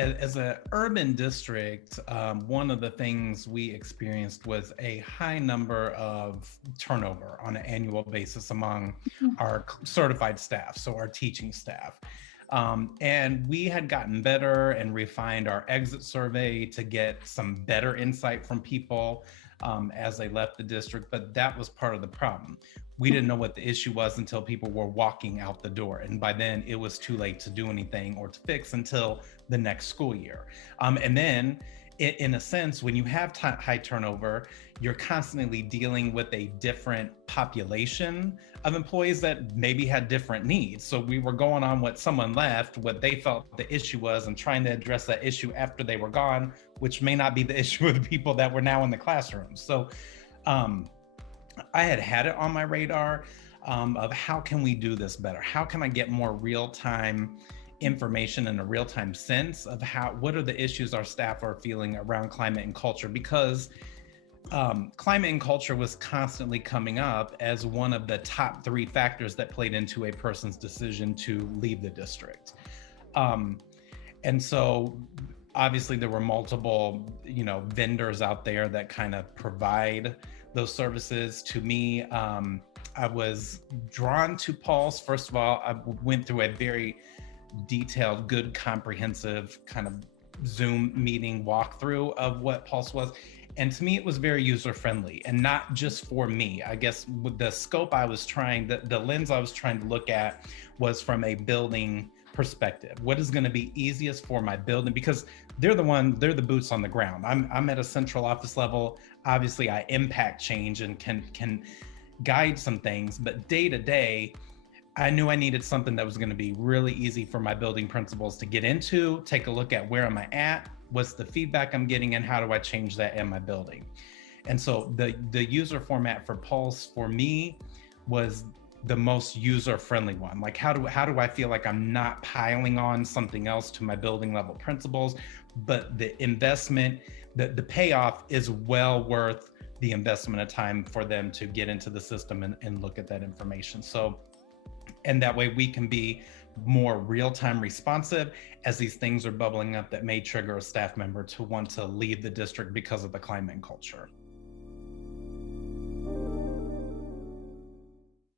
as an urban district, one of the things we experienced was a high number of turnover on an annual basis among our certified staff, so our teaching staff. And we had gotten better and refined our exit survey to get some better insight from people as they left the district, but that was part of the problem. We didn't know what the issue was until people were walking out the door. And by then it was too late to do anything or to fix until the next school year. And then in a sense, when you have high turnover, you're constantly dealing with a different population of employees that maybe had different needs. So we were going on what someone left, what they felt the issue was, and trying to address that issue after they were gone, which may not be the issue of the people that were now in the classroom. So I had it on my radar of how can we do this better? How can I get more real-time information in a real-time sense of what are the issues our staff are feeling around climate and culture? Because climate and culture was constantly coming up as one of the top 3 factors that played into a person's decision to leave the district. And so obviously there were multiple, vendors out there that kind of provide those services. To me, I was drawn to Pulse. First of all, I went through a very detailed, good, comprehensive kind of Zoom meeting walkthrough of what Pulse was. And to me, it was very user-friendly and not just for me. I guess with the scope I was trying, the lens I was trying to look at was from a building perspective. What is going to be easiest for my building? Because they're the boots on the ground. I'm at a central office level. Obviously, I impact change and can guide some things, but day to day, I knew I needed something that was going to be really easy for my building principals to get into, take a look at where am I at, what's the feedback I'm getting, and how do I change that in my building. And so the user format for Pulse for me was the most user-friendly one. Like how do I feel like I'm not piling on something else to my building level principals, but the investment, the payoff is well worth the investment of time for them to get into the system and look at that information. So, and that way we can be more real-time responsive as these things are bubbling up that may trigger a staff member to want to leave the district because of the climate and culture.